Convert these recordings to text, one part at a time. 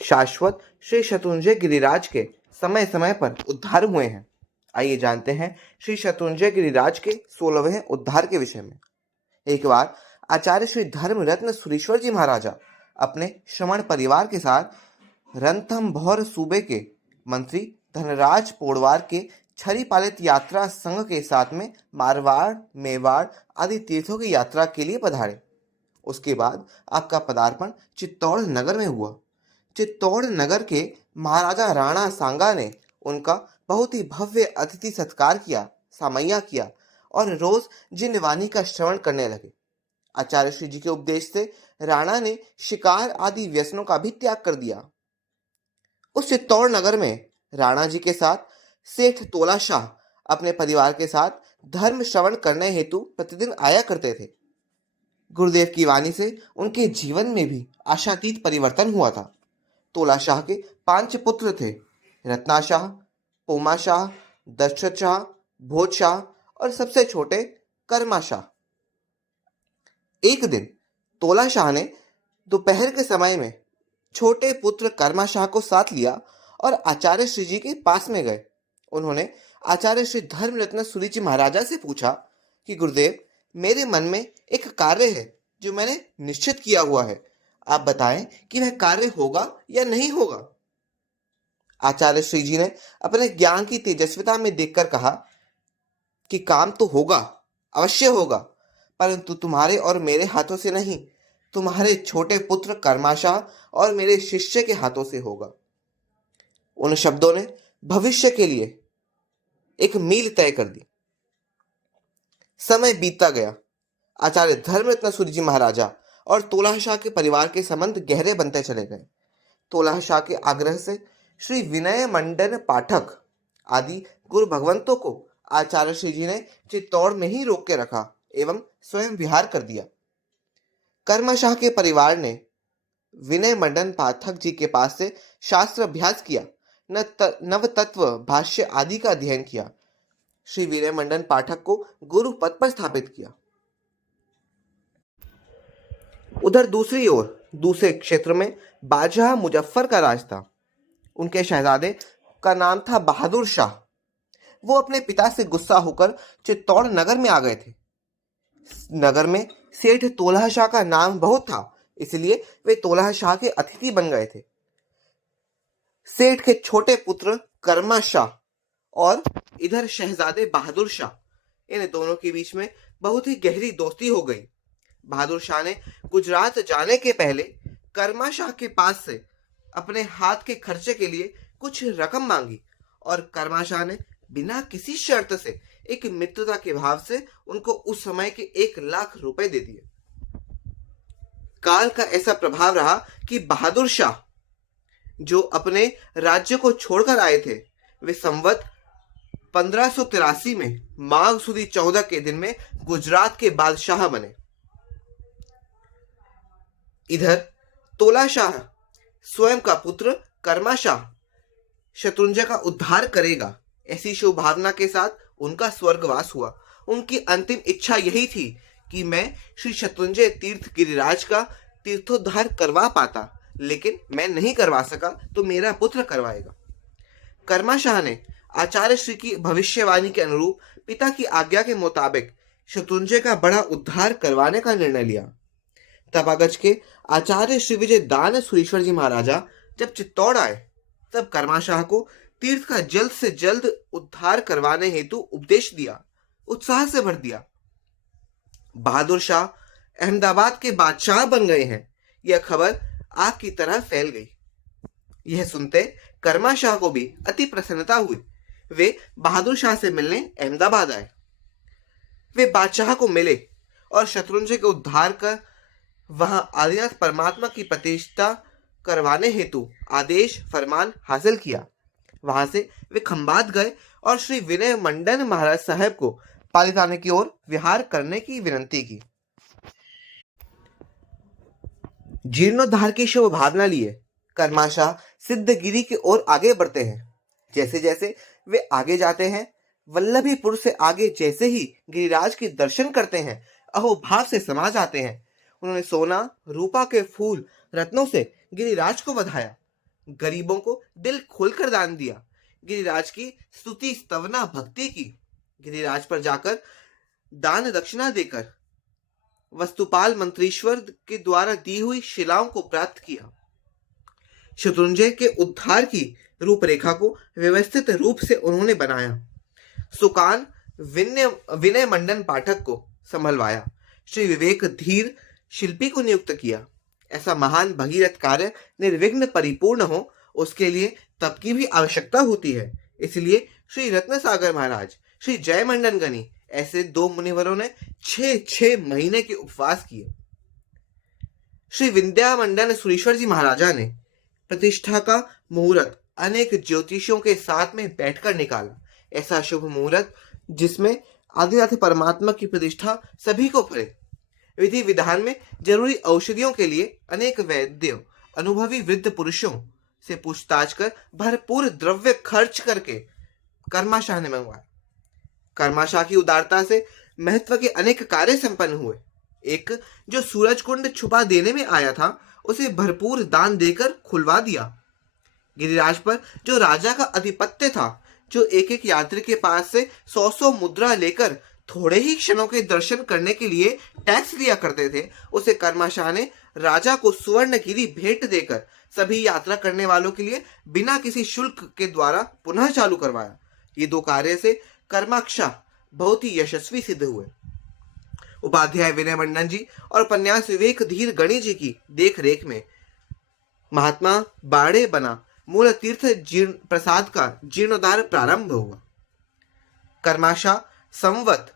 शाश्वत श्री शत्रुंजय गिरिराज के समय समय पर उद्धार हुए हैं। आइए जानते हैं श्री शत्रुंजय गिरिराज के 16वें उद्धार के विषय में। एक बार आचार्य श्री धर्म रत्न सुरीश्वर जी महाराजा अपने श्रमण परिवार के साथ रणथंभौर सूबे के मंत्री धनराज पोड़वार के छरी पालित यात्रा संघ के साथ में मारवाड़, मेवाड़ आदि तीर्थों की यात्रा के लिए पधारे। उसके बाद आपका पदार्पण चित्तौड़ नगर में हुआ। चित्तौड़ नगर के महाराजा राणा सांगा ने उनका बहुत ही भव्य अतिथि सत्कार किया, सामैया किया और रोज जिन वाणी का श्रवण करने लगे। आचार्य श्री जी के उपदेश से राणा ने शिकार आदि व्यसनों का भी त्याग कर दिया। उस चित्तौड़ नगर में राणा जी के साथ सेठ तोला शाह अपने परिवार के साथ धर्म श्रवण करने हेतु प्रतिदिन आया करते थे। गुरुदेव की वाणी से उनके जीवन में भी आशातीत परिवर्तन हुआ था। तोला शाह के 5 पुत्र थे, रत्ना शाह, पोमा शाह, दशरथ शाह, भोज शाह और सबसे छोटे कर्मा शाह। एक दिन तोला शाह ने दोपहर के समय में छोटे पुत्र कर्मा शाह को साथ लिया और आचार्य श्री जी के पास में गए। उन्होंने आचार्य श्री धर्मरत्न सूरी जी महाराजा से पूछा कि गुरुदेव, मेरे मन में एक कार्य है जो मैंने निश्चित किया हुआ है, आप बताएं कि वह कार्य होगा या नहीं होगा। आचार्य श्री जी ने अपने ज्ञान की तेजस्विता में देखकर कहा कि काम तो होगा, अवश्य होगा, परंतु तुम्हारे और मेरे हाथों से नहीं, तुम्हारे छोटे पुत्र कर्माशाह और मेरे शिष्य के हाथों से होगा। उन शब्दों ने भविष्य के लिए एक मील तय कर दी। समय बीतता गया। आचार्य धर्मरत्न सूरी जी महाराजा और तोला शाह के परिवार के संबंध गहरे बनते चले गए। तोला शाह के आग्रह से श्री विनय मंडन पाठक आदि गुरु भगवंतों को आचार्य श्री जी ने चित्तौड़ में ही रोक के रखा एवं स्वयं विहार कर दिया। कर्मा शाह के परिवार ने विनय मंडन पाठक जी के पास से शास्त्र अभ्यास किया, नव तत्व भाष्य आदि का अध्ययन किया। श्री विनय मंडन पाठक को गुरु पद पर स्थापित किया। उधर दूसरी ओर दूसरे क्षेत्र में बादशाह मुजफ्फर का राज था। उनके शहजादे का नाम था बहादुर शाह। वो अपने पिता से गुस्सा होकर चित्तौड़ नगर में आ गए थे। नगर में सेठ तोला शाह का नाम बहुत था, इसलिए वे तोला शाह के अतिथि बन गए थे। सेठ के छोटे पुत्र कर्मा शाह और इधर शहजादे बहादुर शाह, इन दोनों के बीच में बहुत ही गहरी दोस्ती हो गई। बहादुर शाह ने गुजरात जाने के पहले कर्मा शाह के पास से अपने हाथ के खर्चे के लिए कुछ रकम मांगी और कर्मा शाह ने बिना किसी शर्त से एक मित्रता के भाव से उनको उस समय के 1 लाख रुपए दे दिए। काल का ऐसा प्रभाव रहा कि बहादुर शाह जो अपने राज्य को छोड़कर आए थे, वे संवत 1583 में माघ सुदी 14 के दिन में गुजरात के बादशाह बने। इधर तोला शाह स्वयं का पुत्र कर्मा शाह शत्रुंजय का उद्धार करेगा, ऐसी शुभ भावना के साथ उनका स्वर्गवास हुआ। उनकी अंतिम इच्छा यही थी कि मैं श्री शत्रुंजय तीर्थ गिरिराज का तीर्थोद्धार करवा पाता, लेकिन मैं नहीं करवा सका तो मेरा पुत्र करवाएगा। कर्मा शाह ने आचार्य श्री की भविष्यवाणी के अनुरूप पिता की आज्ञा के मुताबिक शत्रुंजय का बड़ा उद्धार करवाने का निर्णय लिया। तबागज के आचार्य श्री विजय दान सुरेश्वर जी महाराजा जब चित्तौड़ आए, तब कर्मा शाह को तीर्थ का जल्द से जल्द उद्धार करवाने हेतु उपदेश दिया, उत्साह से भर दिया। बहादुर शाह अहमदाबाद के बादशाह बन गए हैं, यह खबर आग की तरह फैल गई। यह सुनते कर्मा शाह को भी अति प्रसन्नता हुई। वे बहादुर शाह से मिलने अहमदाबाद आए। वे बादशाह को मिले और शत्रुंजय के उद्धार कर वहां आदिनाथ परमात्मा की प्रतिष्ठा करवाने हेतु आदेश फरमान हासिल किया। वहां से वे खंबात गए और श्री विनय मंडन महाराज साहब को पालिताने की ओर विहार करने की विनंती की। जीर्णोद्धार की शुभ भावना लिए कर्मा शाह सिद्धगिरी की ओर आगे बढ़ते हैं। जैसे जैसे वे आगे जाते हैं, वल्लभीपुर से आगे जैसे ही गिरिराज के दर्शन करते हैं, अहोभाव से समा जाते हैं। उन्होंने सोना, रूपा के फूल, रत्नों से गिरिराज को बधाया। गरीबों को दिल खोलकर दान दिया, गिरिराज की स्तुति स्तवना भक्ति की, गिरिराज पर जाकर दान दक्षिणा देकर वस्तुपाल मंत्रीश्वर के द्वारा दी हुई शिलाओं को प्राप्त किया। शत्रुंजय के उद्धार की रूपरेखा को व्यवस्थित रूप से उन्होंने बनाया। सुकान विनय मंडन पाठक को संभलवाया, श्री विवेक धीर शिल्पी को नियुक्त किया। ऐसा महान भगीरथ कार्य निर्विघ्न परिपूर्ण हो, उसके लिए तप की भी आवश्यकता होती है। इसलिए श्री रत्न सागर महाराज, श्री जय मंडन गनी, ऐसे 2 मुनिवरों ने 6 महीने के उपवास किए। श्री विद्या मंडन सुरेश्वर जी महाराजा ने प्रतिष्ठा का मुहूर्त अनेक ज्योतिषियों के साथ में बैठकर निकाला। ऐसा शुभ मुहूर्त जिसमें आदिनाथ परमात्मा की प्रतिष्ठा सभी को फले। विधि विधान में जरूरी औषधियों के लिए अनेक वैद्यों, अनुभवी वृद्ध पुरुषों से पूछताछ कर भरपूर द्रव्य खर्च करके कर्माशाह ने मंगवाया। कर्माशाह की उदारता से महत्व के अनेक कार्य संपन्न हुए। एक जो सूरज कुंड छुपा देने में आया था, उसे भरपूर दान देकर खुलवा दिया। गिरिराज पर जो राजा का आधिपत्य था, जो एक एक यात्री के पास से 100 मुद्रा लेकर थोड़े ही क्षणों के दर्शन करने के लिए टैक्स लिया करते थे, उसे कर्माशाह ने राजा को सुवर्णगिरी भेंट देकर सभी यात्रा करने वालों के लिए बिना किसी शुल्क के द्वारा पुनः चालू करवाया। ये 2 कार्य से कर्माशाह बहुत ही यशस्वी सिद्ध हुए। उपाध्याय विनय मंडन जी और उपन्यास विवेक धीर गणी जी की देख रेख में महात्मा बाड़े बना मूल तीर्थ जीर्ण प्रसाद का जीर्णोद्धार प्रारंभ हुआ। कर्माशाह संवत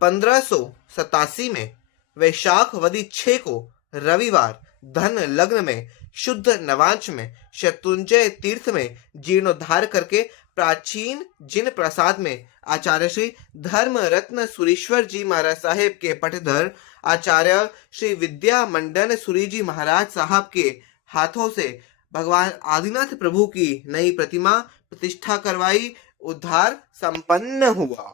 1587 में वैशाख वदी 6 को रविवार धन लग्न में शुद्ध नवांश में शत्रुंजय तीर्थ में जीर्णोद्धार करके प्राचीन जिन प्रसाद में आचार्य श्री धर्म रत्न सुरेश्वर जी महाराज साहेब के पटधर आचार्य श्री विद्या मंडन सुरी जी महाराज साहब के हाथों से भगवान आदिनाथ प्रभु की नई प्रतिमा प्रतिष्ठा करवाई। उद्धार संपन्न हुआ।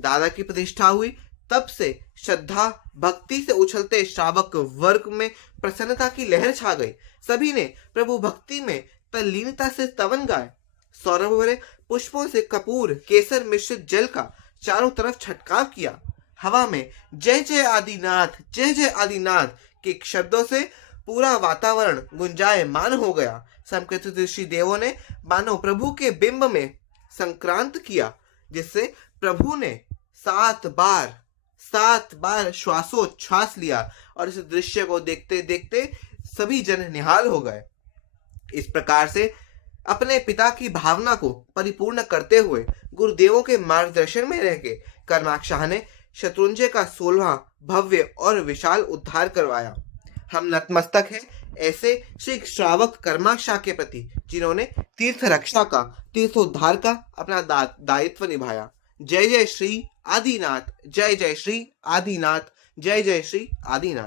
दादा की प्रतिष्ठा हुई, तब से श्रद्धा भक्ति से उछलते श्रावक वर्ग में प्रसन्नता की लहर छा गई। सभी ने प्रभु भक्ति में तल्लीनता से स्तवन गाए। सौरभ भरे पुष्पों से कपूर केसर मिश्रित जल का चारों तरफ छटकाव किया। हवा में जय जय आदिनाथ के शब्दों से पूरा वातावरण गुंजायमान हो गया। समकृत ऋषि देवों ने मानो प्रभु के बिंब में संक्रांत किया, जिससे प्रभु ने 7 बार श्वासोच्छ्वास लिया और इस दृश्य को देखते देखते सभी जन निहाल हो गए। इस प्रकार से अपने पिता की भावना को परिपूर्ण करते हुए गुरुदेवों के मार्गदर्शन में रह के कर्माशाह ने शत्रुंजय का 16वां भव्य और विशाल उद्धार करवाया। हम नतमस्तक हैं ऐसे श्री श्रावक कर्माशाह के प्रति, जिन्होंने तीर्थ रक्षा का, तीर्थोद्धार का अपना दायित्व निभाया। जय जय श्री आदिनाथ, जय जय श्री आदिनाथ, जय जय श्री आदिनाथ।